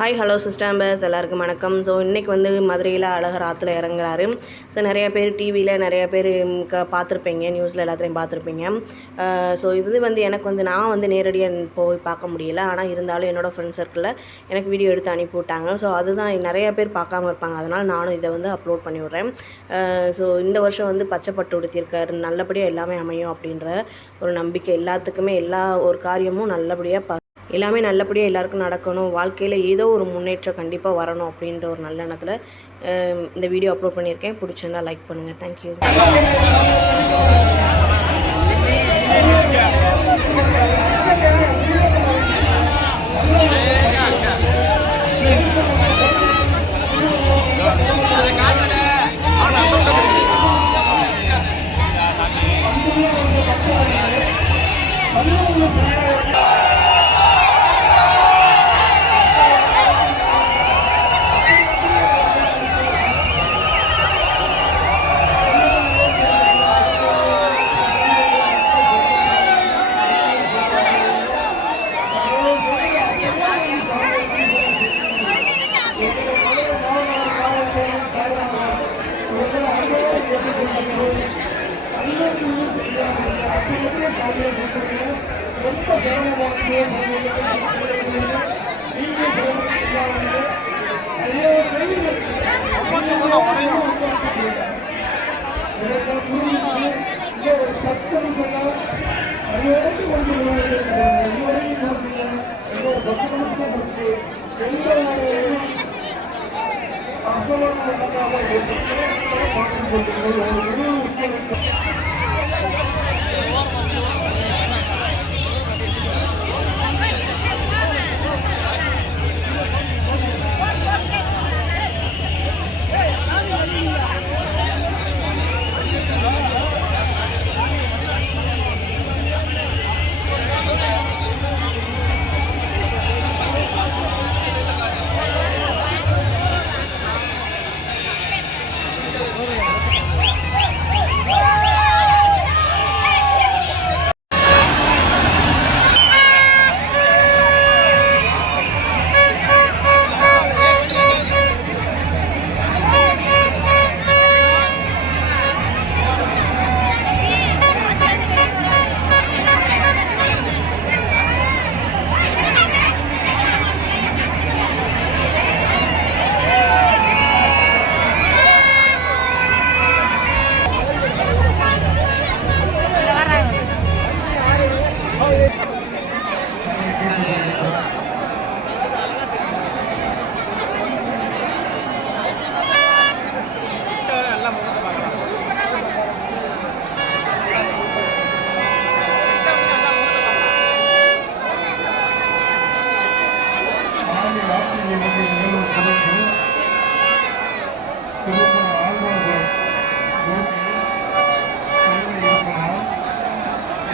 Hi hello சிஸ்டம்பர்ஸ் எல்லாருக்கும் வணக்கம். So இன்றைக்கி வந்து மதுரையில் அழகர் ஆற்றுல இறங்குறாரு. ஸோ நிறைய பேர் டிவியில் நிறைய பேர் பார்த்துருப்பீங்க, நியூஸில் எல்லாத்துலேயும் பார்த்துருப்பீங்க. ஸோ இது வந்து எனக்கு வந்து நான் வந்து நேரடியாக போய் பார்க்க முடியல. ஆனால் இருந்தாலும் என்னோடய ஃப்ரெண்ட் சர்க்கிளில் எனக்கு வீடியோ எடுத்து அனுப்பி விட்டாங்க. ஸோ அதுதான் நிறைய பேர் பார்க்காம இருப்பாங்க, அதனால் நானும் இதை வந்து அப்லோட் பண்ணி விட்றேன். ஸோ இந்த வருஷம் வந்து பச்சைப்பட்டு உடுத்தியிருக்காரு. நல்லபடியாக எல்லாமே அமையும் அப்படின்ற ஒரு நம்பிக்கை எல்லாத்துக்குமே, எல்லா ஒரு காரியமும் நல்லபடியாக எல்லாமே நல்லபடியாக எல்லாருக்கும் நடக்கணும், வாழ்க்கையில் ஏதோ ஒரு முன்னேற்றம் கண்டிப்பாக வரணும் அப்படின்ற ஒரு நல்ல எண்ணத்தில் இந்த வீடியோ அப்லோட் பண்ணியிருக்கேன். பிடிச்சிருந்தா லைக் பண்ணுங்கள். தேங்க்யூ.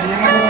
Yeah.